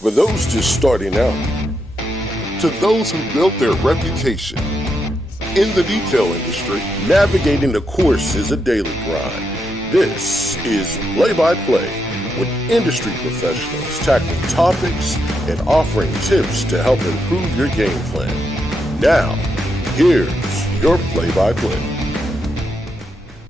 For those just starting out, to those who built their reputation. In the detail industry, navigating the course is a daily grind. This is Play-by-Play with industry professionals tackling topics and offering tips to help improve your game plan. Now, here's your play-by-play.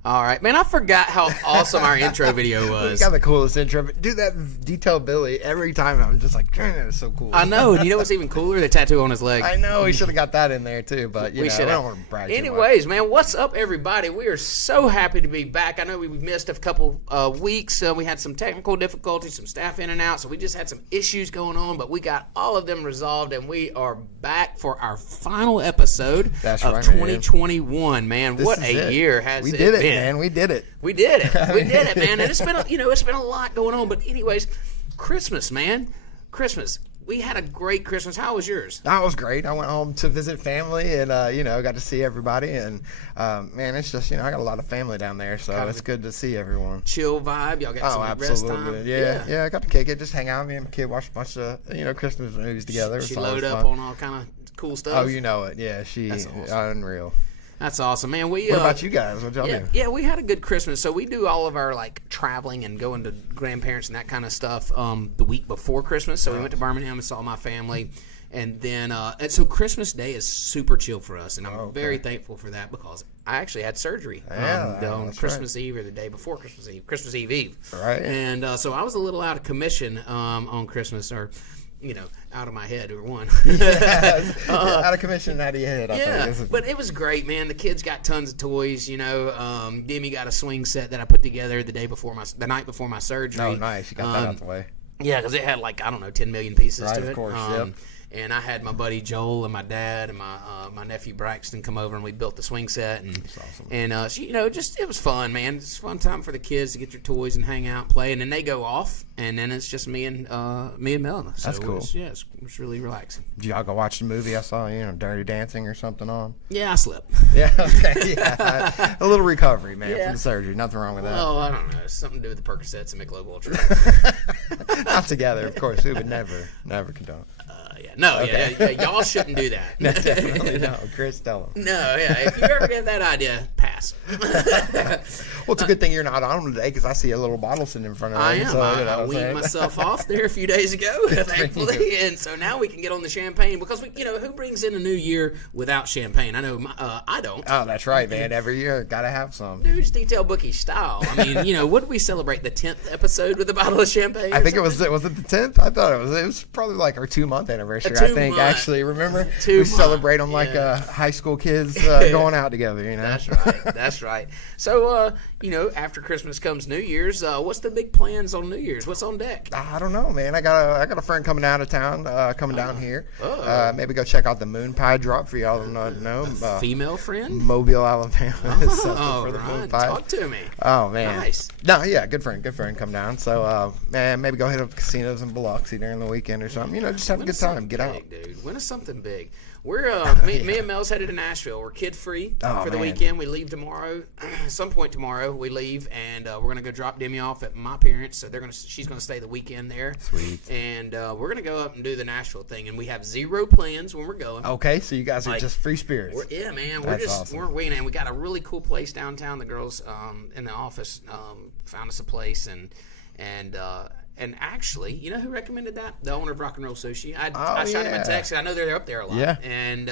All right, man, I forgot how awesome our intro video was. We got the coolest intro. Do that Detail Billy every time. I'm just like, that is so cool. I know, and you know what's even cooler? The tattoo on his leg. I know, we should have got that in there too, but we don't want to brag Anyways, man, what's up, everybody? We are so happy to be back. I know we missed a couple weeks. We had some technical difficulties, some staff in and out, so we just had some issues going on, but we got all of them resolved, and we are back for our final episode of 2021, man. What a year has it been. Man, we did it. We did it, man. And it's been, it's been a lot going on. But anyways, Christmas, man, Christmas. We had a great Christmas. How was yours? That was great. I went home to visit family, and got to see everybody. And man, it's just I got a lot of family down there, so it's good to see everyone. Chill vibe. Y'all got some rest time. Yeah. I got to kick it, just hang out. Me and my kid watched a bunch of Christmas movies together. She loaded up on all kind of cool stuff. Oh, you know it. Yeah, she's unreal. That's awesome, man. What about you guys? What y'all do? Yeah, we had a good Christmas. So we do all of our traveling and going to grandparents and that kind of stuff the week before Christmas. So we went to Birmingham and saw my family, and then so Christmas Day is super chill for us, and I'm very thankful for that because I actually had surgery on Christmas Eve or the day before Christmas Eve. Right. And so I was a little out of commission on Christmas, or out of my head, or one. Out of commission, out of your head. I think. But it was great, man. The kids got tons of toys. Demi got a swing set that I put together the night before my surgery. Oh, nice! You got that out the way. Yeah, because it had 10 million pieces to it. Of course, And I had my buddy Joel and my dad and my nephew Braxton come over, and we built the swing set. And that's awesome. And it was fun, man. It's a fun time for the kids to get your toys and hang out, and play, and then they go off, and then it's just me and Melina. So that's cool. It's really relaxing. Did y'all go watch the movie? I saw Dirty Dancing or something on. Yeah, I slept. Yeah, okay, yeah. A little recovery, man, from the surgery. Nothing wrong with that. Oh, I don't know. It's something to do with the Percocets and Michelob Ultra. Not together, of course. We would never condone. Y'all shouldn't do that. No, definitely no. Chris, tell him. No, if you ever get that idea, pass. Well, it's a good thing you're not on today because I see a little bottle sitting in front of I him. am. So, I weaned myself off there a few days ago, thankfully, and so now we can get on the champagne because who brings in a new year without champagne? I know I don't. Oh, that's right, man. Every year, gotta have some. Dude, it's Detail Bookie style. I mean, what did we celebrate, the 10th episode with a bottle of champagne? I think it was the 10th? I thought it was probably like our 2-month anniversary, I think, actually. Remember? We celebrate them like high school kids going out together, That's right. So, after Christmas comes New Year's. What's the big plans on New Year's? What's on deck? I don't know, man. I got a friend coming out of town, coming down here. Maybe go check out the Moon Pie Drop for y'all to know. Female friend? Mobile, Alabama. For the Moon Pie. Talk to me. Oh, man. Nice. No, yeah, good friend come down. So, man, maybe go hit up casinos in Biloxi during the weekend or something. Just have a good time. Get out. Dude. When is something big? We're me and Mel's headed to Nashville. We're kid free for the weekend. We leave tomorrow. Some point tomorrow we leave, and we're gonna go drop Demi off at my parents. So she's gonna stay the weekend there. Sweet. And we're gonna go up and do the Nashville thing. And we have zero plans when we're going. Okay, so you guys are just free spirits. Man. That's awesome. We're winging, and we got a really cool place downtown. The girls in the office found us a place, and actually, you know who recommended that? The owner of Rock and Roll Sushi. I shot him a text. I know they're up there a lot. Yeah. And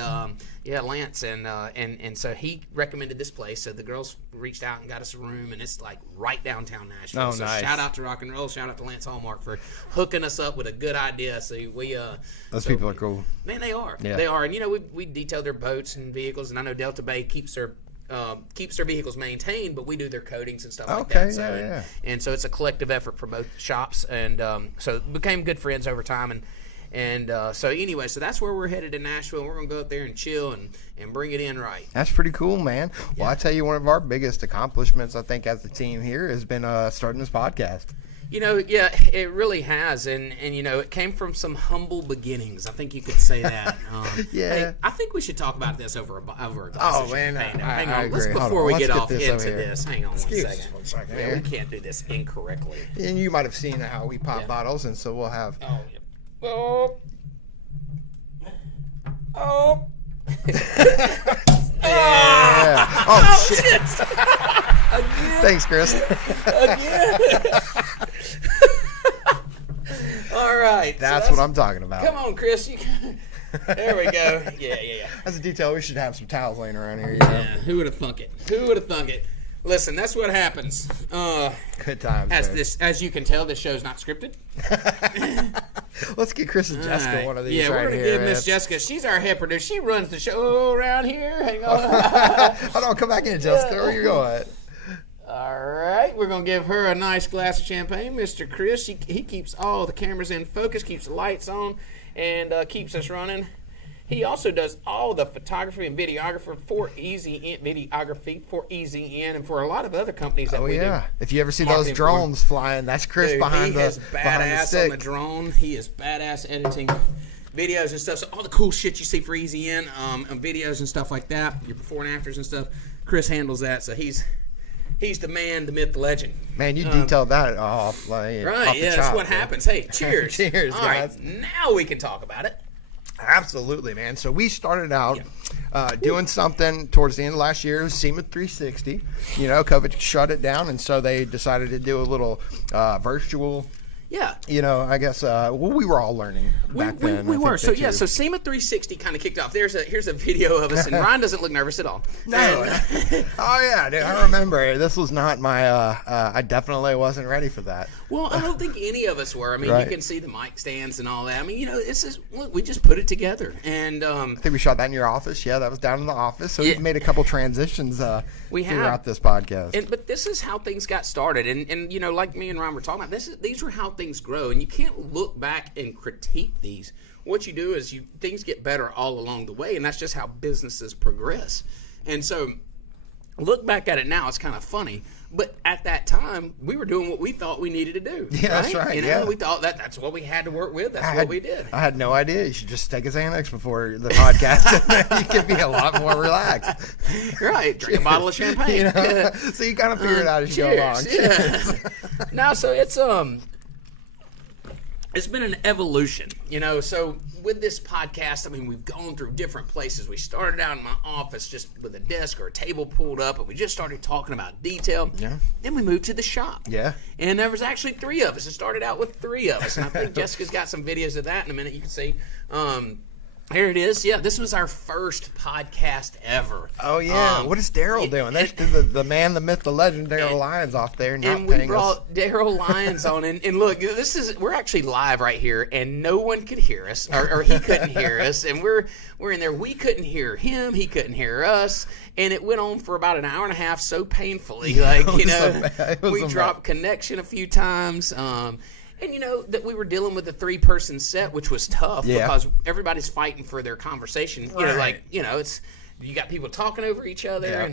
Lance, and so he recommended this place. So the girls reached out and got us a room, and it's right downtown Nashville. Oh, so nice. Shout out to Rock and Roll. Shout out to Lance Hallmark for hooking us up with a good idea. So those people are cool. Man, they are. Yeah. They are. And we detail their boats and vehicles, and I know Delta Bay keeps their vehicles maintained, but we do their coatings and stuff like that. So, and so it's a collective effort for both shops, and so became good friends over time. And so anyway, so that's where we're headed to Nashville. We're going to go up there and chill and bring it in right. That's pretty cool, man. Well, I tell you, one of our biggest accomplishments, I think, as a team here has been starting this podcast. It really has, and it came from some humble beginnings. I think you could say that. Hey, I think we should talk about this over a glass of champagne. Hang on, before we get off into this. Hang on one second. Man, we can't do this incorrectly. And you might have seen how we pop bottles, and so we'll have. Oh, yeah. Oh. Oh. Yeah. Oh, shit. Again. Thanks, Chris. Again. All right. That's what I'm talking about. Come on, Chris. There we go. Yeah. That's a detail. We should have some towels laying around here. Yeah, who would have thunk it? Listen, that's what happens. Good times. As you can tell, this show's not scripted. Let's get Chris and Jessica right. one of these. Yeah, we're gonna give Miss Jessica. She's our head producer. She runs the show around here. Hang on. Hold on, come back in, Jessica. Where you going? All right, we're gonna give her a nice glass of champagne. Mr. Chris, he keeps all the cameras in focus, keeps the lights on, and keeps us running. He also does all the photography and videography for Easy In, and for a lot of other companies that we do. If you ever see those drones flying, that's Chris behind the stick. He is badass on the drone. He is badass editing videos and stuff. So all the cool shit you see for Easy In, and videos and stuff like that, your before and afters and stuff, Chris handles that. So he's the man, the myth, the legend. Man, you detailed that off. Like, right, off the yeah, chop, that's what happens. Hey, cheers. Cheers, all guys. Right, now we can talk about it. Absolutely, man. So we started out doing something towards the end of last year, SEMA 360. You know, COVID shut it down, and so they decided to do a little virtual. Yeah. You know, I guess we were all learning back then. We were. So yeah, so SEMA 360 kind of kicked off. Here's a video of us, and Ryan doesn't look nervous at all. No. Oh yeah, dude, I remember. This was not my. I definitely wasn't ready for that. Well, I don't think any of us were. I mean, Right. you can see the mic stands and all that. I mean, you know, look, we just put it together, and I think we shot that in your office. Yeah, that was down in the office. So we've made a couple transitions throughout this podcast. But this is how things got started, and you know, like me and Ryan were talking about, these are how things grow, and you can't look back and critique these. What you do is things get better all along the way, and that's just how businesses progress. And so, look back at it now, it's kind of funny. But at that time, we were doing what we thought we needed to do. Yeah, that's right. You know, yeah. we thought that's what we had to work with. That's what we did. I had no idea. You should just take a Xanax before the podcast. You could be a lot more relaxed. Right. Drink a bottle of champagne. You know? So you kind of figure it out as you go along. Yeah. Now, so it's been an evolution, you know. So with this podcast, I mean, we've gone through different places. We started out in my office just with a desk or a table pulled up, and we just started talking about detail. Yeah. Then we moved to the shop. Yeah. And there was actually 3 of us. It started out with 3 of us, and I think Jessica's got some videos of that in a minute. You can see. Here it is. Yeah, this was our first podcast ever. Oh, yeah. What is Daryl doing? There's the man, the myth, the legend, Daryl Lyons off there. And we brought Daryl Lyons on. And look, we're actually live right here, and no one could hear us, or he couldn't hear us. And we're in there. We couldn't hear him. He couldn't hear us. And it went on for about an hour and a half so painfully. Like, you know, we dropped connection a few times. And, you know, that we were dealing with a 3-person set, which was tough because everybody's fighting for their conversation. You know, like, you know, you got people talking over each other.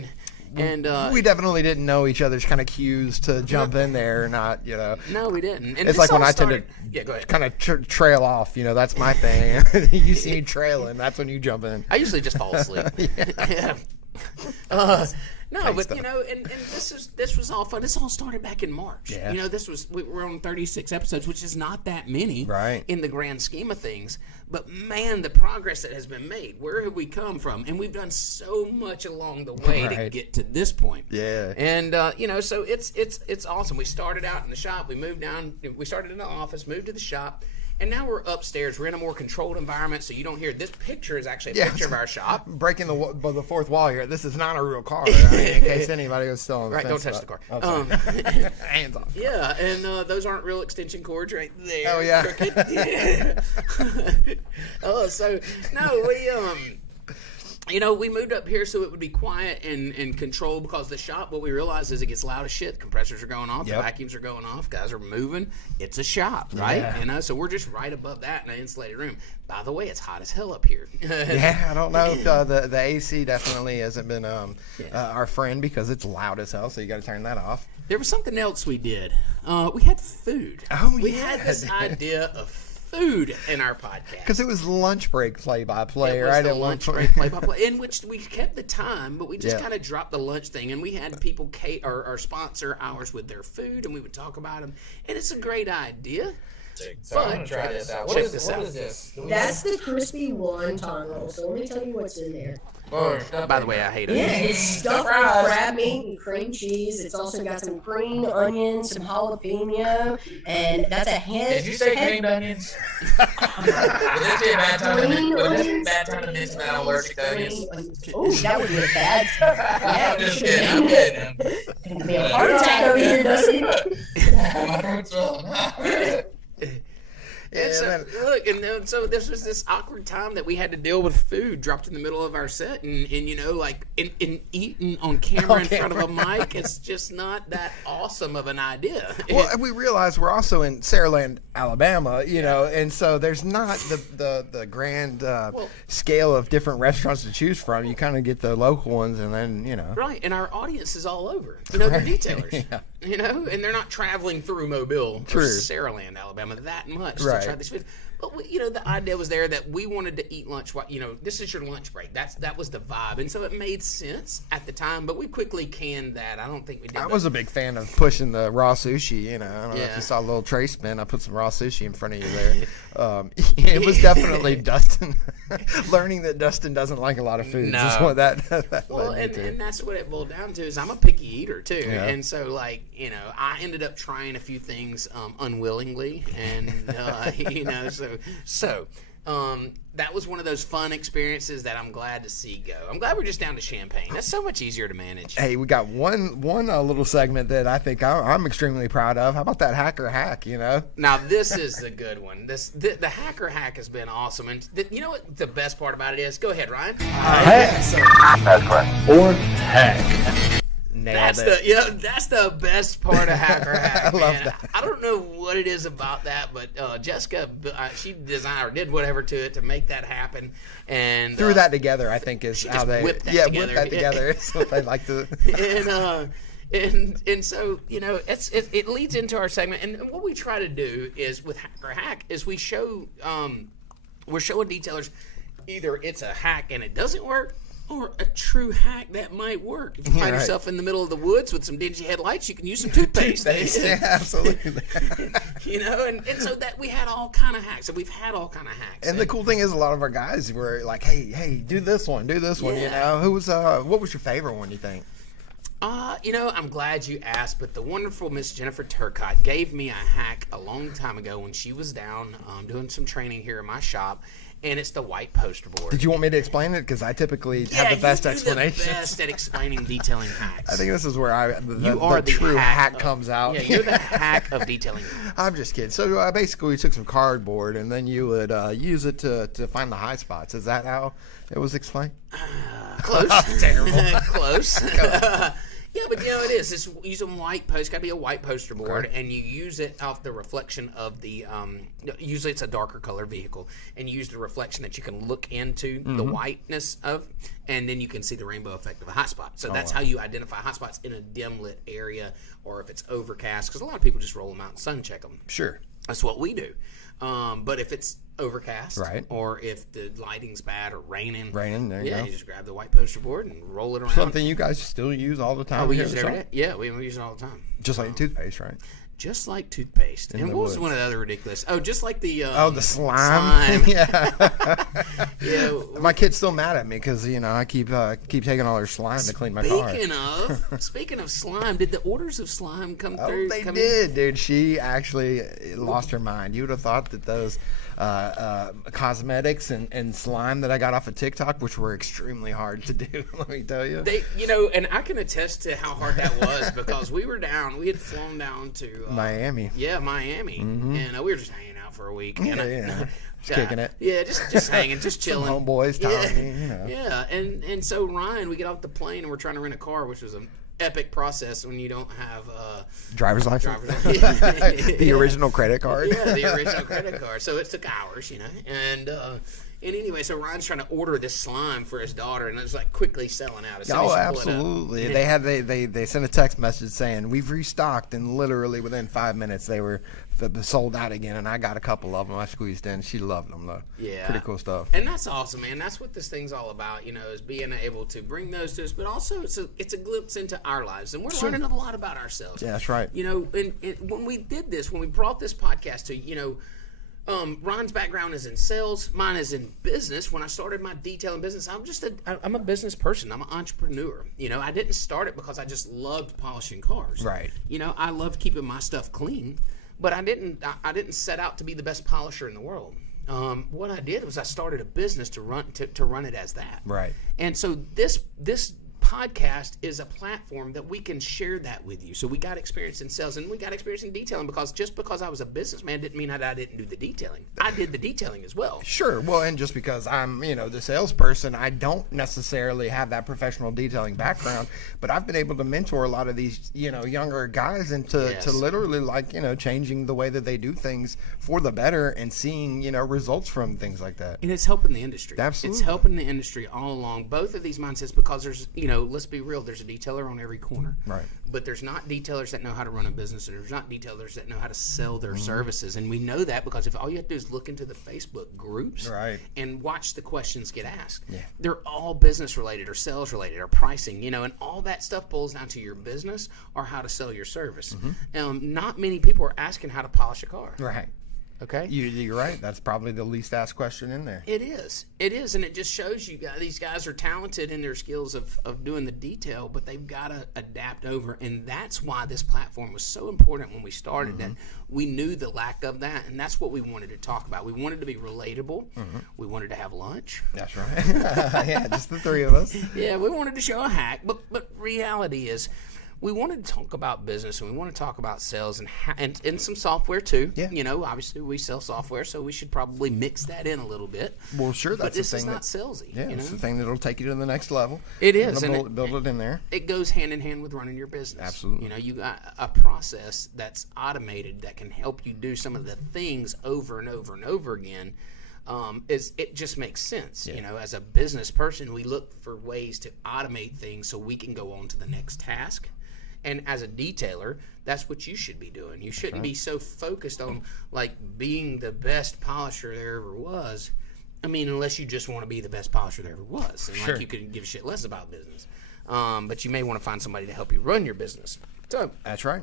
And we definitely didn't know each other's kind of cues to jump in there or not, you know. No, we didn't. And it's like when I tend to kind of trail off, you know, that's my thing. You see me trailing, that's when you jump in. I usually just fall asleep. Yeah. No, but you know, and this was all fun. This all started back in March. Yeah. You know, we're on 36 episodes, which is not that many, in the grand scheme of things. But man, the progress that has been made. Where have we come from? And we've done so much along the way to get to this point. Yeah. And you know, so it's awesome. We started out in the shop. We moved down. We started in the office, moved to the shop. And now we're upstairs. We're in a more controlled environment, so you don't hear. This picture is actually a picture of our shop. Breaking the fourth wall here. This is not a real car. I mean, in case anybody was still on the fence. Don't touch the car. Oh, hands off. Yeah, and those aren't real extension cords right there. Oh, yeah. So, no, you know, we moved up here so it would be quiet and controlled because the shop, what we realized is it gets loud as shit. The compressors are going off. The vacuums are going off. Guys are moving. It's a shop, right? Yeah. You know, so we're just right above that in an insulated room. By the way, it's hot as hell up here. Yeah, I don't know if the AC definitely hasn't been our friend because it's loud as hell, so you got to turn that off. There was something else we did. We had food. Oh, we had this idea of food in our podcast because it was lunch break play-by-play, right? The lunch break play-by-play, in which we kept the time, but we just kind of dropped the lunch thing, and we had people or sponsor ours with their food, and we would talk about them, and it's a great idea. So I'm gonna try this out. What is this? That's the crispy wonton roll. So let me tell you what's in there. By the way, I hate it. Yeah, it's stuffed with crab meat and cream cheese. It's also got some green onions, some jalapeno, and that's a hand. Did you say creamed onions? Would this be a bad time to mention that I'm allergic to onions? Oh, that would be a bad. Yeah, I'm just kidding. I'm kidding. It's gonna be a heart attack over here, Dusty. My throat's swelling. And so, look, and then, so this was this awkward time that we had to deal with food dropped in the middle of our set, and you know, like, in eating on camera in front of a mic, it's just not that awesome of an idea. Well, we realize we're also in Saraland, Alabama, you know, and so there's not the grand scale of different restaurants to choose from. You kind of get the local ones, and then, you know. Right, and our audience is all over. You know, the detailers. Yeah. You know, and they're not traveling through Mobile or Saraland, Alabama that much to try this food. But we, you know, the idea was there that we wanted to eat lunch. You know, this is your lunch break. That was the vibe, and so it made sense at the time. But we quickly canned that. I don't think we did. I was a big fan of pushing the raw sushi. You know, I don't know if you saw a little tray spin. I put some raw sushi in front of you there. It was definitely Dustin learning that Dustin doesn't like a lot of food. No. What that well, and that's what it boiled down to. Is I'm a picky eater too, and so like, you know, I ended up trying a few things unwillingly, and you know, so that was one of those fun experiences that I'm glad to see go. I'm glad we're just down to champagne. That's so much easier to manage. Hey, we got one little segment that I think I'm extremely proud of. How about that hacker hack? You know. Now this is the good one. The hacker hack has been awesome, and you know what the best part about it is? Go ahead, Ryan. That's correct. Or hack. That's the best part of hacker hack. I love that. I don't know what it is about that, but Jessica, she designed or did whatever to it to make that happen, and threw that together. I think is how they whipped that together. It's what they like to. And so, you know, it leads into our segment, and what we try to do is with hacker hack is we're showing detailers either it's a hack and it doesn't work, or a true hack that might work. If you find yourself in the middle of the woods with some dingy headlights, you can use some toothpaste. Yeah, absolutely. You know, and so that we had all kind of hacks, and we've had all kind of hacks. And the cool thing is, a lot of our guys were like, "Hey, do this one. You know, what was your favorite one? You think? You know, I'm glad you asked, but the wonderful Miss Jennifer Turcott gave me a hack a long time ago when she was down doing some training here in my shop. And it's the white poster board. Did you want me to explain it? Because I typically have the best explanation. The best at explaining detailing hacks. I think this is where the true hack comes out. Yeah, you're the hack of detailing. I'm just kidding. So basically, we took some cardboard and then you would use it to find the high spots. Is that how it was explained? Close. Terrible. Close. Yeah, but you know it is. It's using white post. It's got to be a white poster board, and you use it off the reflection of the. Usually, it's a darker color vehicle, and you use the reflection that you can look into the whiteness of, and then you can see the rainbow effect of a hot spot. So that's how you identify hot spots in a dim lit area, or if it's overcast, because a lot of people just roll them out and sun check them. Sure, that's what we do. But if it's overcast, right, or if the lighting's bad or raining, there you go. You just grab the white poster board and roll it around. Something you guys still use all the time. Oh, we use it every day. Yeah, we use it all the time. Just like toothpaste, right? Just like toothpaste. And what was one of the other ridiculous? Oh, just like the the slime. Yeah. Yeah. My kid's still mad at me because I keep taking all her slime to clean my car. Speaking of slime, did the orders of slime come through? They did, dude. She actually lost her mind. You would have thought that those cosmetics and slime that I got off of TikTok, which were extremely hard to do, let me tell you. And I can attest to how hard that was because we had flown down to Miami. Yeah, Miami. Mm-hmm. And we were just hanging out for a week. Just kicking it. Yeah, just hanging, just chilling. Some homeboys telling me, Yeah, and so Ryan, we get off the plane and we're trying to rent a car, which was an epic process when you don't have driver's license. The original credit card. Yeah, the original credit card. So it took hours, and And anyway, so Ryan's trying to order this slime for his daughter, and it's like quickly selling out. As soon Oh, as you pull it up. absolutely. They sent a text message saying we've restocked, and literally within 5 minutes they were sold out again. And I got a couple of them. I squeezed in. She loved them though. Yeah, pretty cool stuff. And that's awesome, man. That's what this thing's all about, you know, is being able to bring those to us, but also it's a glimpse into our lives, and we're learning a lot about ourselves. Yeah, that's right. You know, and when we did this, when we brought this podcast to, you know, Ron's background is in sales, mine is in business. When I started my detailing business, I'm a business person. I'm an entrepreneur. You know, I didn't start it because I just loved polishing cars. Right. You know, I loved keeping my stuff clean, but I didn't set out to be the best polisher in the world. What I did was I started a business to run it as that. Right. And so this podcast is a platform that we can share that with you. So we got experience in sales and we got experience in detailing, because just because I was a businessman didn't mean that I didn't do the detailing. I did the detailing as well. Sure. Well, and just because I'm, you know, the salesperson, I don't necessarily have that professional detailing background, but I've been able to mentor a lot of these, you know, younger guys into to literally, like, you know, changing the way that they do things for the better and seeing, you know, results from things like that. And it's helping the industry. Absolutely. It's helping the industry all along, both of these mindsets, because there's, you know, let's be real, there's a detailer on every corner. Right. But there's not detailers that know how to run a business, and there's not detailers that know how to sell their services. And we know that because if all you have to do is look into the Facebook groups and watch the questions get asked. Yeah. They're all business related or sales related or pricing, you know, and all that stuff boils down to your business or how to sell your service. Not many people are asking how to polish a car. Right. Okay. You're right. That's probably the least asked question in there. It is, and it just shows you guys, these guys are talented in their skills of doing the detail, but they've got to adapt over, and that's why this platform was so important when we started. That we knew the lack of that, and that's what we wanted to talk about. We wanted to be relatable. We wanted to have lunch. That's right. Yeah, just the three of us. Yeah, we wanted to show a hack, but reality is, we wanted to talk about business, and we want to talk about sales and some software too. Yeah. You know, obviously we sell software, so we should probably mix that in a little bit. Well, sure, that's but this the thing. Is not salesy. Yeah, you know? it's the thing that'll take you to the next level. It is, and build it in there. It goes hand in hand with running your business. Absolutely. You know, you got a process that's automated that can help you do some of the things over and over and over again. It just makes sense. You know, as a business person, we look for ways to automate things so we can go on to the next task. And as a detailer, that's what you should be doing. You shouldn't be so focused on, like, being the best polisher there ever was. I mean, unless you just want to be the best polisher there ever was. And, like, you could give a shit less about business. But you may want to find somebody to help you run your business. So that's right.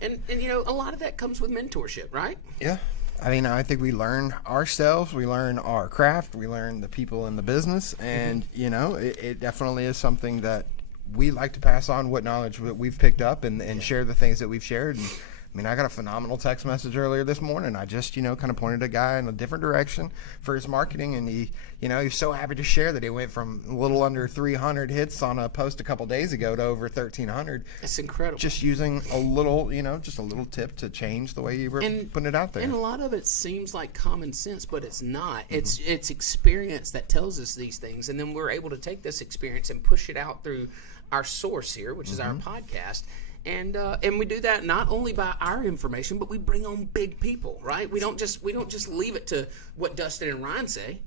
And you know, a lot of that comes with mentorship, right? Yeah. I mean, I think we learn ourselves, we learn our craft, we learn the people in the business. And, you know, it definitely is something that we like to pass on what knowledge that we've picked up and share the things that we've shared. And I mean, I got a phenomenal text message earlier this morning. I just, you know, kind of pointed a guy in a different direction for his marketing, and he, you know, he's so happy to share that he went from a little under 300 hits on a post a couple days ago to over 1,300. It's incredible. Just using a little, you know, just a little tip to change the way you were putting it out there. And a lot of it seems like common sense, but it's not. It's experience that tells us these things, and then we're able to take this experience and push it out through our source here, which is our podcast. And we do that not only by our information, but we bring on big people, right? We don't just leave it to what Dustin and Ryan say.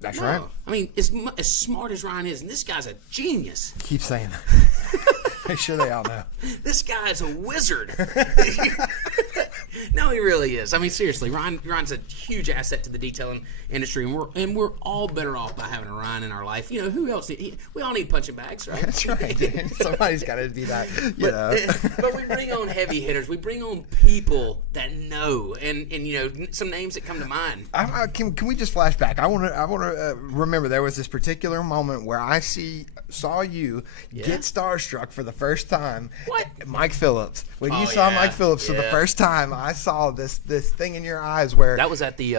That's right. I mean, as smart as Ryan is, and this guy's a genius. Keep saying that. Make sure they all know. This guy's a wizard. No, he really is. I mean, seriously, Ryan's a huge asset to the detailing industry, and we're all better off by having a Ryan in our life. You know, who else? We all need punching bags, right? That's right, dude. Somebody's got to be that. You know. But we bring on heavy hitters. We bring on people that know, and you know, some names that come to mind. Can we just flash back? I want to remember there was this particular moment where I saw you get starstruck for the first time. What? Mike Phillips. When you saw Mike Phillips for the first time, I saw this thing in your eyes where that was at the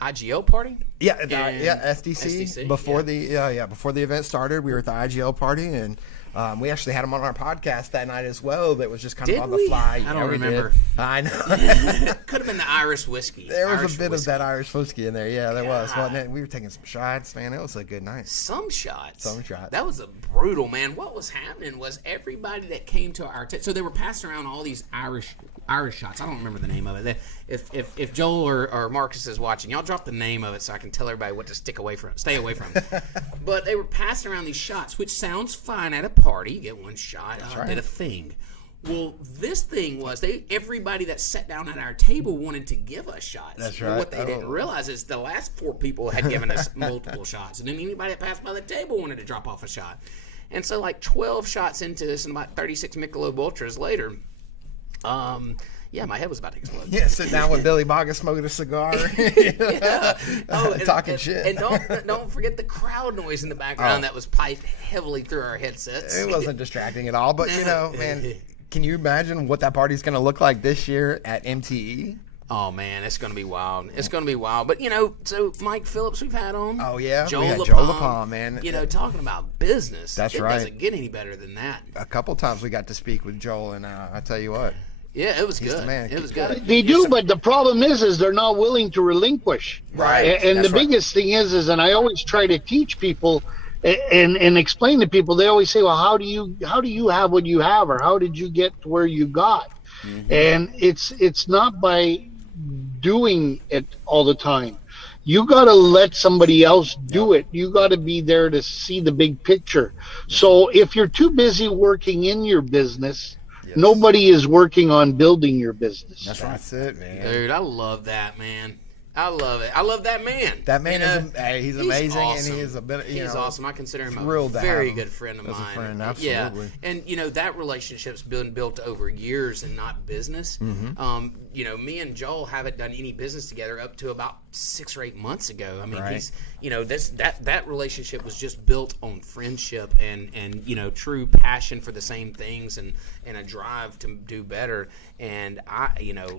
IGO party. Yeah, SDC before the event started. We were at the IGL party, and we actually had him on our podcast that night as well. That was just kind of on the fly. I don't remember. I know. Could have been the Irish whiskey. There was a bit of that Irish whiskey in there. Yeah, there was, wasn't it? We were taking some shots, man. It was a good night. Some shots. That was a brutal, man. What was happening was everybody that came to our so they were passing around all these Irish Irish shots. I don't remember the name of it. If Joel or Marcus is watching, y'all drop the name of it so I can tell everybody what to stay away from. But they were passing around these shots, which sounds fine at a party. You get one shot. Did a thing. Well, this thing was everybody that sat down at our table wanted to give us shots. That's right. What they didn't realize is the last 4 people had given us multiple shots, and then anybody that passed by the table wanted to drop off a shot. And so, like 12 shots into this, and about 36 Michelob Ultras later, my head was about to explode. Yeah, sit down with Billy Boggess smoking a cigar, talking shit. And don't forget the crowd noise in the background that was piped heavily through our headsets. It wasn't distracting at all, but man. Can you imagine what that party's going to look like this year at MTE? Oh, man, it's going to be wild. It's going to be wild. But, so Mike Phillips we've had on. Oh, yeah. Joel LaPalm, man. Talking about business. That's right. It doesn't get any better than that. A couple times we got to speak with Joel, and I tell you what. Yeah, it was good. It was good. They do, but the problem is they're not willing to relinquish. Right. And the biggest thing is, and I always try to teach people and explain to people, they always say, well, how do you have what you have, or how did you get to where you got? Mm-hmm. And it's not by doing it all the time. You got to let somebody else do it. You got to be there to see the big picture. So if you're too busy working in your business, nobody is working on building your business. That's it, man. Dude, I love that, man. I love it. I love that man. That man he's amazing, awesome. And he is a bit. He's awesome. I consider him a very good friend of mine. A friend, absolutely. Yeah, and that relationship's been built over years and not business. Mm-hmm. Me and Joel haven't done any business together up to about 6 or 8 months ago. I mean, he's that relationship was just built on friendship and true passion for the same things and a drive to do better. And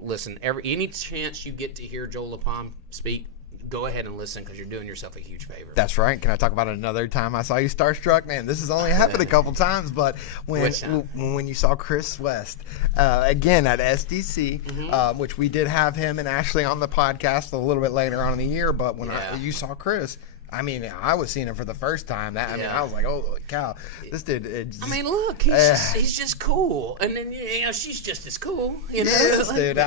listen, any chance you get to hear Joel LaPalm speak, go ahead and listen, because you're doing yourself a huge favor. That's right. Can I talk about another time I saw you starstruck? Man, this has only happened a couple times, but when you saw Chris West again at SDC, mm-hmm. Which we did have him and Ashley on the podcast a little bit later on in the year, but when you saw Chris, I mean, I was seeing him for the first time. I was like, "Oh cow, this dude!" Look, he's just cool, and then she's just as cool. Yes, dude.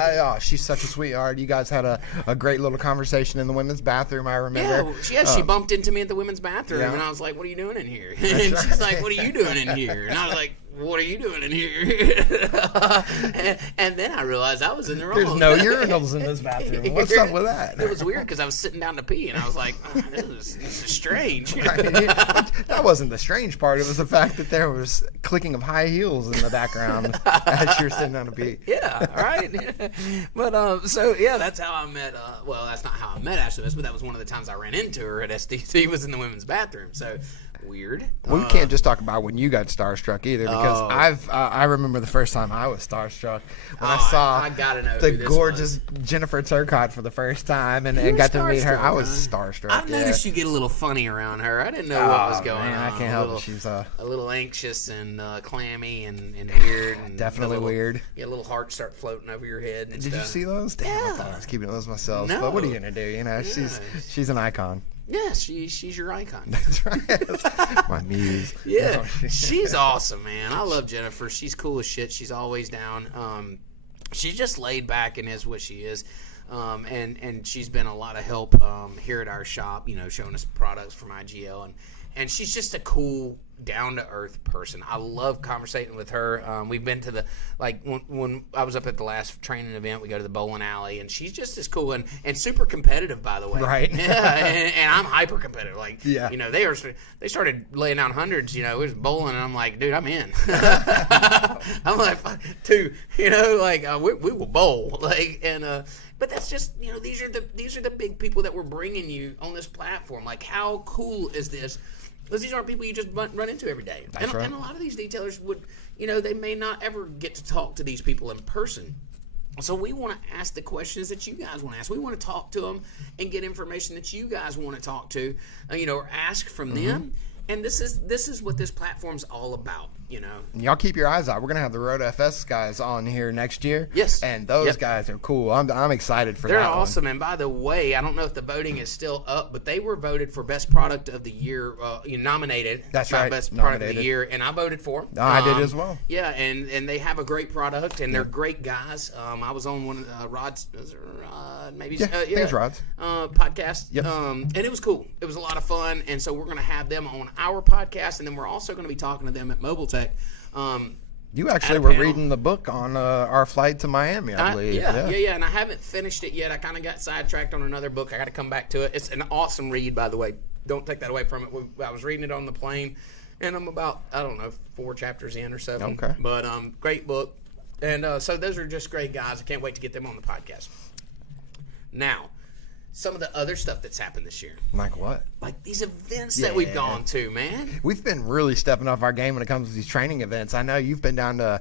She's such a sweetheart. You guys had a great little conversation in the women's bathroom. I remember. She bumped into me at the women's bathroom, and I was like, "What are you doing in here?" And she's like, "What are you doing in here?" And I was like, "What are you doing in here?" and then I realized I was in the wrong. There's no urinals in this bathroom. What's up with that? It was weird because I was sitting down to pee, and I was like, this is strange. That wasn't the strange part. It was the fact that there was clicking of high heels in the background as you're sitting down to pee. Yeah, right. But that's how I met. Well, that's not how I met Ashley, but that was one of the times I ran into her at SDC. Was in the women's bathroom. So. Weird. We can't just talk about when you got starstruck either, because I remember the first time I was starstruck when I saw the gorgeous Jennifer Turcotte for the first time and got to meet her. I was starstruck. I noticed you get a little funny around her. I didn't know what was going on. I can't help it. She's a little anxious and clammy and weird. And definitely weird. Yeah, little hearts start floating over your head. And Did you see those? Damn, I thought I was keeping those myself. No. But what are you gonna do? She's an icon. Yeah, she's your icon. That's right. My muse. Yeah, she's awesome, man. I love Jennifer. She's cool as shit. She's always down. She's just laid back and is what she is. And she's been a lot of help here at our shop, showing us products from IGL. And she's just a cool, down-to-earth person. I love conversating with her. We've been to when I was up at the last training event, we go to the bowling alley, and she's just as cool and super competitive, by the way. Right. Yeah, and I'm hyper competitive. They started laying down hundreds, we was bowling, and I'm like, dude, I'm in. I'm like, dude, we will bowl. But that's just, these are the big people that we're bringing you on this platform. Like, how cool is this? Because these aren't people you just run into every day. That's right. And a lot of these detailers would, they may not ever get to talk to these people in person. So we want to ask the questions that you guys want to ask. We want to talk to them and get information that you guys want to talk to, or ask from them. And this is what this platform's all about, you know. Y'all keep your eyes out. We're gonna have the Road FS guys on here next year. Yes. And those guys are cool. I'm excited for that. They're awesome. And by the way, I don't know if the voting is still up, but they were voted for Best Product of the Year, nominated. That's by right. Best Product of the Year, and I voted for them. Oh, I did as well. Yeah, and they have a great product, and they're great guys. I was on one of Rod's, maybe thanks, Rod's podcast. Yep. And it was cool. It was a lot of fun, and so we're going to have them on our podcast, and then we're also going to be talking to them at Mobile Tech. You actually were reading the book on our flight to Miami, I believe. Yeah, and I haven't finished it yet. I kind of got sidetracked on another book. I got to come back to it. It's an awesome read, by the way. Don't take that away from it. I was reading it on the plane, and I'm about, 4 chapters in or so. Okay. But great book. And so those are just great guys. I can't wait to get them on the podcast. Now, some of the other stuff that's happened this year. Like what? Like these events that we've gone to, man. We've been really stepping up our game when it comes to these training events. I know you've been down to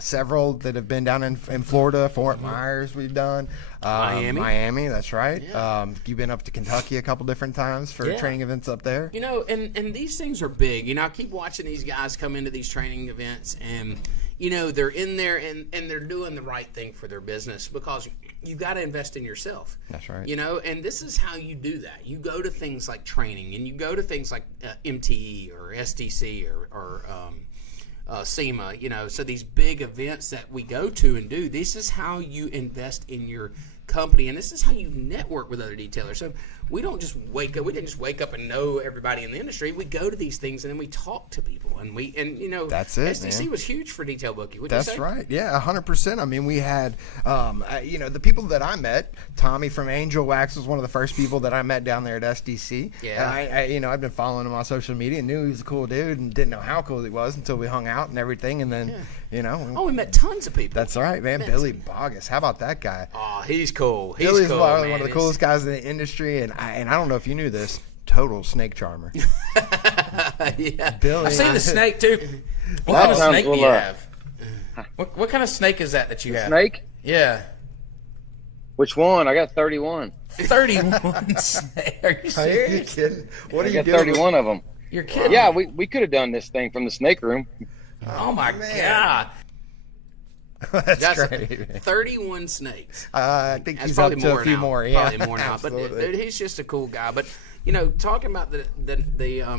several that have been down in Florida. Fort Myers we've done. Miami, that's right. Yeah. You've been up to Kentucky a couple different times for training events up there. You know, and these things are big. You know, I keep watching these guys come into these training events, and, you know, they're in there and they're doing the right thing for their business, because you've got to invest in yourself. That's right. You know, and this is how you do that. You go to things like training, and you go to things like MTE or STC or SEMA, you know, so these big events that we go to and do, this is how you invest in your company, and this is how you network with other detailers. So we don't just wake up. We didn't just wake up and know everybody in the industry. We go to these things and then we talk to people, and you know, that's it. STC man. was huge for Detail Bookie. That's right. Yeah, 100%. I mean, we had, you know, the people that I met. Tommy from Angel Wax was one of the first people that I met down there at SDC. Yeah. And I you know, I've been following him on social media and knew he was a cool dude and didn't know how cool he was until we hung out and everything. And then, you know, we met tons of people. That's right, man. Billy Bogus. How about that guy? Oh, he's cool. Billy's cool, one of the coolest guys in the industry, and I don't know if you knew this. Total snake charmer. Yeah, Billy. I've seen the snake too. What kind of snake do you have? What kind of snake is that you have? Snake? Yeah. Which one? I got 31. 31 snake. Are you serious? Are you kidding? What are I you got doing? 31 of them. You're kidding. Yeah, we could have done this thing from the snake room. Oh my God. That's great. Man. 31 snakes. I think That's he's up probably to more a few now. more. Yeah, Probably more now. But absolutely. dude, he's just a cool guy. But you know, talking about the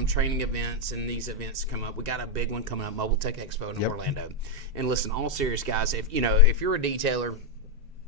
training events and these events come up, we got a big one coming up, Mobile Tech Expo in Orlando. And listen, all serious guys, if you're a detailer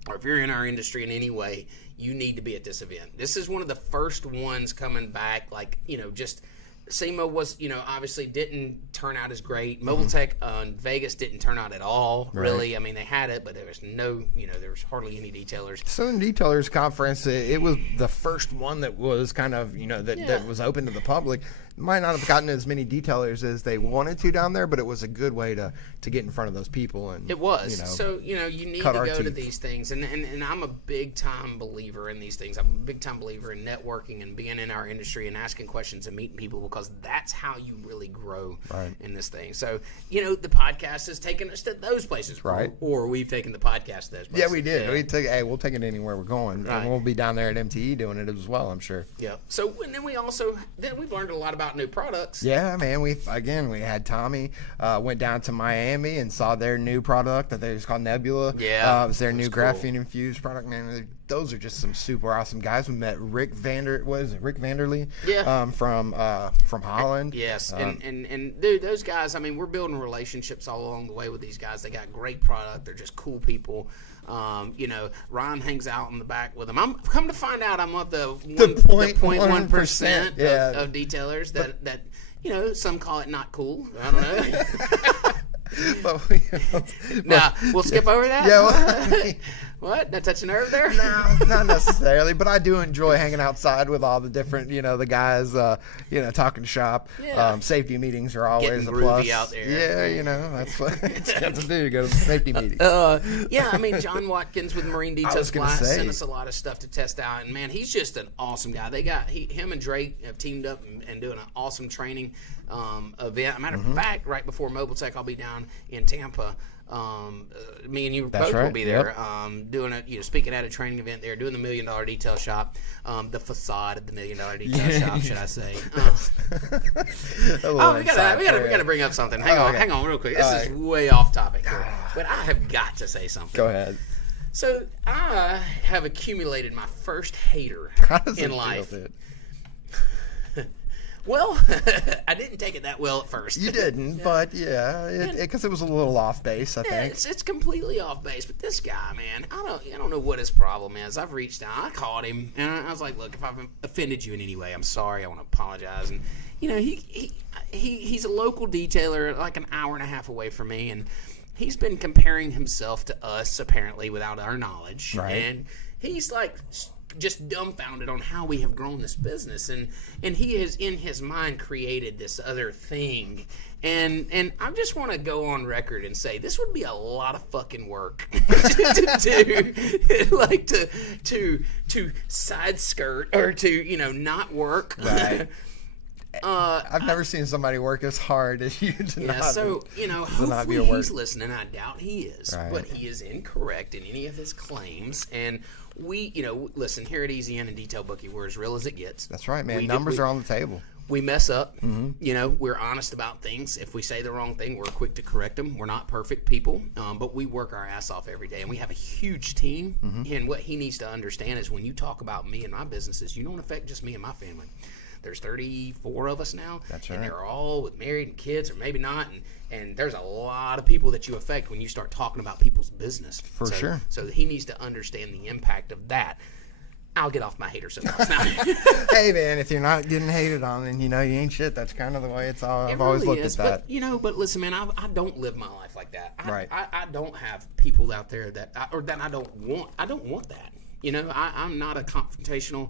or if you're in our industry in any way, you need to be at this event. This is one of the first ones coming back. Like, you know, just SEMA was, you know, obviously didn't turn out as great. Mobile Tech in Vegas didn't turn out at all, really. I mean, they had it, but there was no, you know, there was hardly any detailers. Southern Detailers Conference, it was the first one that was kind of, you know, that was open to the public. Might not have gotten as many detailers as they wanted to down there, but it was a good way to get in front of those people. And it was. You know, so, you know, you need to go to these things. And I'm a big-time believer in these things. I'm a big-time believer in networking and being in our industry and asking questions and meeting people, because that's how you really grow in this thing. So, you know, the podcast has taken us to those places. Right. Or we've taken the podcast to those places. Yeah, we did. Yeah. We'll take it anywhere we're going. Right. And we'll be down there at MTE doing it as well, I'm sure. Yeah. So, and then we've learned a lot about new products. Yeah, man. We had Tommy went down to Miami and saw their new product that they just called Nebula. Yeah, it was their new cool. graphene infused product. Man, those are just some super awesome guys. We met Rick Vanderlee? Yeah. From Holland. Yes, and dude, those guys. I mean, we're building relationships all along the way with these guys. They got great product. They're just cool people. You know, Ryan hangs out in the back with them. I'm come to find out I'm of the 0.1% of detailers that you know, some call it not cool. I don't know. We'll skip over that. Yeah. Well, what? Not touch a nerve there? No, not necessarily. But I do enjoy hanging outside with all the different, you know, the guys, you know, talking shop. Yeah. Safety meetings are always Getting a groovy plus. out there. Yeah, you know, that's what it's got to do. Go to the safety meetings. Yeah, I mean, John Watkins with Marine Detail Supply sent us a lot of stuff to test out, and man, he's just an awesome guy. They got him and Drake have teamed up and doing an awesome training event. Matter of fact, right before Mobile Tech, I'll be down in Tampa Me and you That's both right. will be there, Yep. doing speaking at a training event there, doing the $1 Million Detail Shop, the facade of the $1 Million Detail Shop, should I say? We gotta bring up something. Hang on, real quick. This is way off topic here, but I have got to say something. Go ahead. So I have accumulated my first hater in life. Well, I didn't take it that well at first. You didn't, but yeah, because it was a little off base, I think. It's completely off base. But this guy, man, I don't know what his problem is. I've reached out, I called him, and I was like, look, if I've offended you in any way, I'm sorry. I want to apologize. And he's a local detailer, like an hour and a half away from me, and he's been comparing himself to us, apparently, without our knowledge. Right. And he's like just dumbfounded on how we have grown this business, and he has in his mind created this other thing, and I just want to go on record and say this would be a lot of fucking work to side skirt or to not work. Right. I've never seen somebody work as hard as you to not. So hopefully he's listening. I doubt he is, right. But he is incorrect in any of his claims. And we, listen, here at Easy N and Detail Bookie, we're as real as it gets. That's right, man. Numbers are on the table. We mess up. Mm-hmm. We're honest about things. If we say the wrong thing, we're quick to correct them. We're not perfect people, but we work our ass off every day, and we have a huge team. Mm-hmm. And what he needs to understand is when you talk about me and my businesses, you don't affect just me and my family. There's 34 of us now. That's right. And they're all with married and kids, or maybe not. And there's a lot of people that you affect when you start talking about people's business. For sure. So he needs to understand the impact of that. I'll get off my hater soapbox now. Hey, man, if you're not getting hated on, then you ain't shit. That's kind of the way it's all. I've always looked at that. But listen, man, I don't live my life like that. Right. I don't have people out there that I don't want. I don't want that. I'm not a confrontational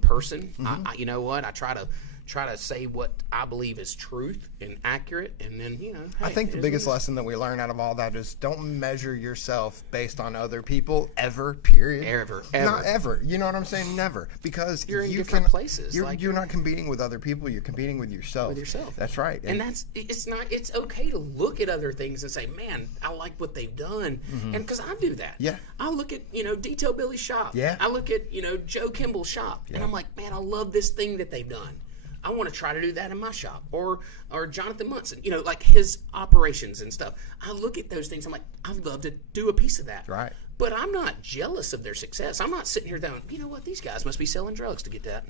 person. Mm-hmm. You know what? I try to say what I believe is truth and accurate, and then hey, I think the biggest lesson that we learn out of all that is don't measure yourself based on other people ever. Period. Ever. Not ever. You know what I'm saying? Never, because you're in different places. You're not competing with other people. You're competing with yourself. With yourself. That's right. And it's not. It's okay to look at other things and say, man, I like what they've done, and because I do that. Yeah. I look at Detail Billy's shop. Yeah. I look at Joe Kimball's shop, and I'm like, man, I love this thing that they've done. I want to try to do that in my shop, or Jonathan Munson, like his operations and stuff. I look at those things. I'm like, I'd love to do a piece of that. Right. But I'm not jealous of their success. I'm not sitting here going, you know what? These guys must be selling drugs to get that.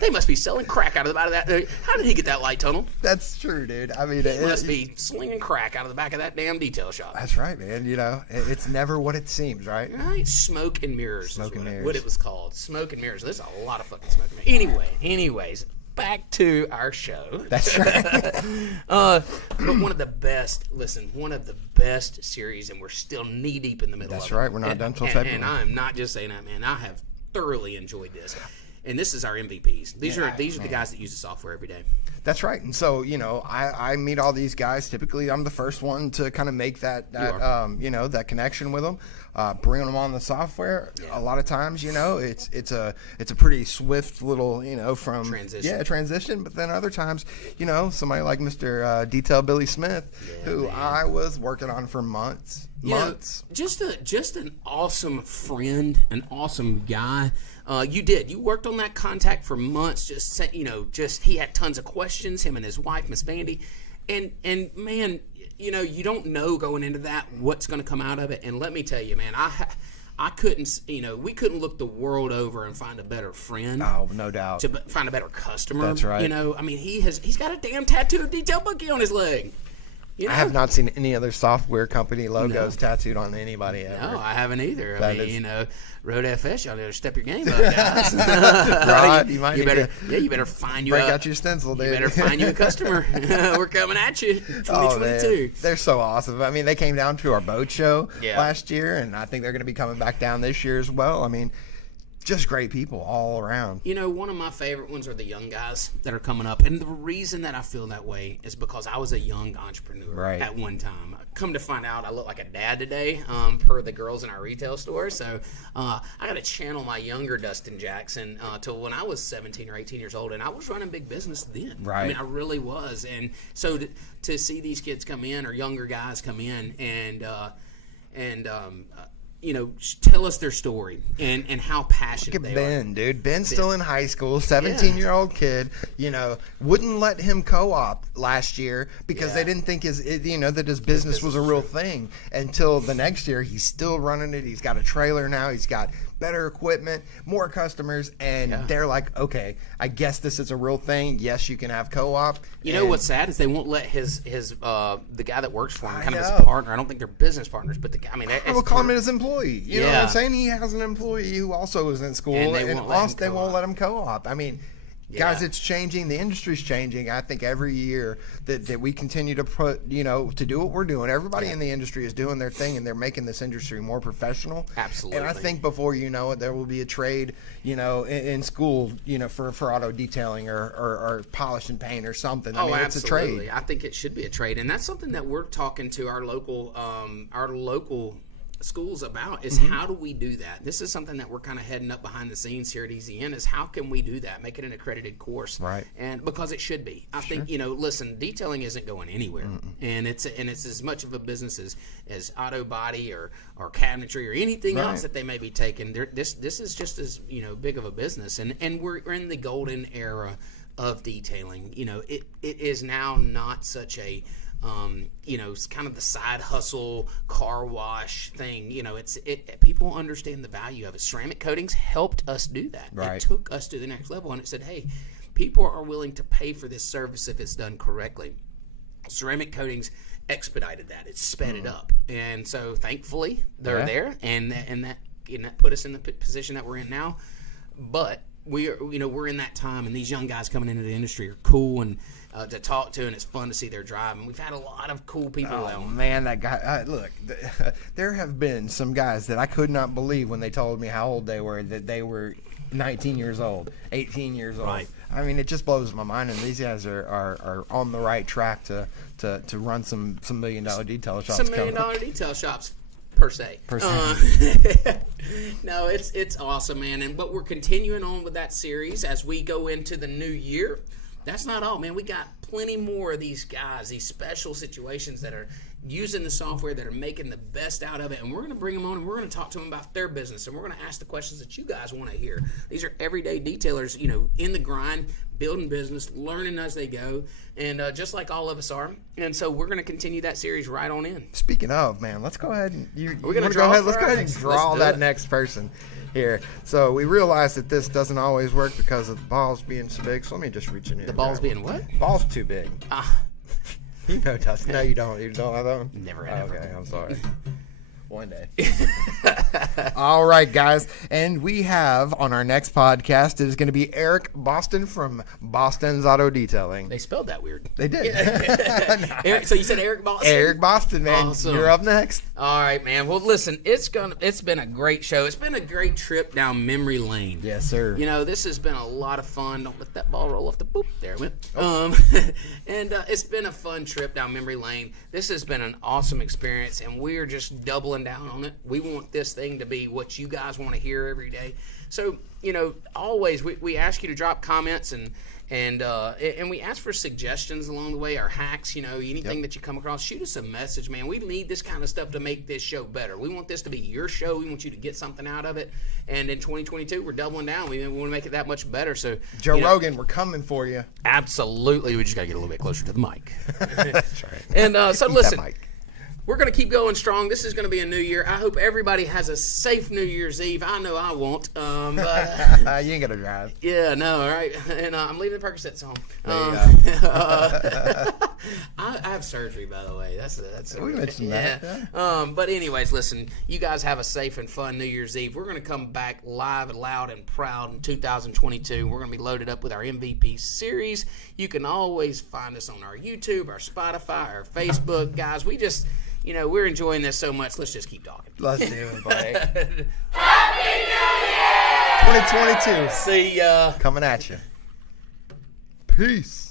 They must be selling crack out of that. How did he get that light tunnel? That's true, dude. I mean, He must be slinging crack out of the back of that damn detail shop. That's right, man. It's never what it seems, right? Right? Smoke and mirrors. Smoke and mirrors. What it was called. Smoke and mirrors. There's a lot of fucking smoke and mirrors. Anyways, back to our show. That's right. But one of the best series, and we're still knee deep in the middle of it. That's right. We're not done till February. And I'm not just saying that, man. I have thoroughly enjoyed this. And this is our MVPs. These are the guys that use the software every day. That's right. And so, I meet all these guys. Typically, I'm the first one to kind of make that that connection with them, bring them on the software. Yeah. A lot of times, it's a pretty swift little, from transition. Yeah, transition. But then other times, somebody like Mr. Detail Billy Smith, who man. I was working on for months. Just an awesome friend, an awesome guy. You worked on that contact for months. He had tons of questions. Him and his wife, Miss Vandy, and man, you don't know going into that what's going to come out of it. And let me tell you, man, I couldn't, we couldn't look the world over and find a better friend. Oh, no doubt. To find a better customer. That's right. He's got a damn tattoo of Detail Bookie on his leg. I have not seen any other software company logos tattooed on anybody ever. No, I haven't either. Road FS, y'all better step your game up, guys. Rod, you better find you break out your stencil, dude. You better find you a customer. We're coming at you, 2022. Oh, man. They're so awesome. I mean, they came down to our boat show last year, and I think they're going to be coming back down this year as well. I mean, just great people all around. You know, one of my favorite ones are the young guys that are coming up. And the reason that I feel that way is because I was a young entrepreneur at one time. Come to find out, I look like a dad today, per the girls in our retail store. So I got to channel my younger Dustin Jackson to when I was 17 or 18 years old. And I was running big business then. Right. I mean, I really was. And so to see these kids come in, or younger guys come in and you know, tell us their story and how passionate they are. Ben, dude. Ben's still in high school, 17-year-old kid, you know, wouldn't let him co-op last year because they didn't think that his business was a real thing until the next year. He's still running it. He's got a trailer now. He's got better equipment, more customers, and they're like, okay, I guess this is a real thing. Yes, you can have co-op. You know what's sad is they won't let his the guy that works for him, kind of his partner. I don't think they're business partners, but the guy. I mean, I will call him his employee. You know what I'm saying? He has an employee who also is in school, and they won't let him co-op. I mean, guys, it's changing. The industry's changing. I think every year that we continue to put, to do what we're doing. Everybody in the industry is doing their thing, and they're making this industry more professional. Absolutely. And I think before you know it, there will be a trade, in school, for auto detailing or polish and paint or something. I mean, absolutely. It's a trade. I think it should be a trade, and that's something that we're talking to our local schools about is how do we do that? This is something that we're kind of heading up behind the scenes here at EZN is how can we do that? Make it an accredited course. Right. And because it should be. I think, listen, detailing isn't going anywhere. And it's as much of a business as auto body or cabinetry or anything else that they may be taking. This is just as, big of a business. And we're in the golden era of detailing. It is now not such a it's kind of the side hustle car wash thing. People understand the value of it. Ceramic coatings helped us do that. Right. It took us to the next level, and it said, hey, people are willing to pay for this service if it's done correctly. Ceramic coatings expedited that. It sped it up, and so thankfully they're there, and that put us in the position that we're in now. But we're in that time, and these young guys coming into the industry are cool and to talk to, and it's fun to see their drive. And we've had a lot of cool people. Oh man, that guy! Look, there have been some guys that I could not believe when they told me how old they were. That they were 19 years old, 18 years old. Right. I mean, it just blows my mind. And these guys are on the right track to run some $1 million detail shops. Some $1 million detail shops. Per se. No, it's awesome, man. But we're continuing on with that series as we go into the new year. That's not all, man. We got plenty more of these guys, these special situations that are using the software, that are making the best out of it. And we're going to bring them on, and we're going to talk to them about their business. And we're going to ask the questions that you guys want to hear. These are everyday detailers, in the grind, building business, learning as they go, and just like all of us are. And so we're going to continue that series right on in. Speaking of, man, let's go ahead and Let's go ahead and draw that next person here. So we realize that this doesn't always work because of the balls being so big. So let me just reach in here. The balls being what? Balls too big. You know, Dustin. No, you don't. You don't have that one? Never had Okay, I'm sorry. One day. All right, guys. And we have on our next podcast, it is going to be Eric Boston from Boston's Auto Detailing. They spelled that weird. They did. Eric, so you said Eric Boston? Eric Boston, man. Awesome. You're up next. All right, man. Well, listen, it's been a great show. It's been a great trip down memory lane. Yes, sir. This has been a lot of fun. Don't let that ball roll off the boop. There it went. And it's been a fun trip down memory lane. This has been an awesome experience, and we're just doubling down on it. We want this thing to be what you guys want to hear every day. So, always we ask you to drop comments and we ask for suggestions along the way, our hacks, anything that you come across, shoot us a message, man. We need this kind of stuff to make this show better. We want this to be your show. We want you to get something out of it. And in 2022, we're doubling down. We want to make it that much better. So, Joe Rogan, we're coming for you. Absolutely. We just got to get a little bit closer to the mic. That's right. And so listen. We're going to keep going strong. This is going to be a new year. I hope everybody has a safe New Year's Eve. I know I won't. But you ain't going to drive. Yeah, no, all right. And I'm leaving the Percocets home. I have surgery, by the way. We mentioned that. Yeah. But anyways, listen, you guys have a safe and fun New Year's Eve. We're going to come back live and loud and proud in 2022. We're going to be loaded up with our MVP series. You can always find us on our YouTube, our Spotify, our Facebook. Guys, we just... we're enjoying this so much. Let's just keep talking. Let's do it, buddy. Happy New Year! 2022 See ya. coming at you. Peace.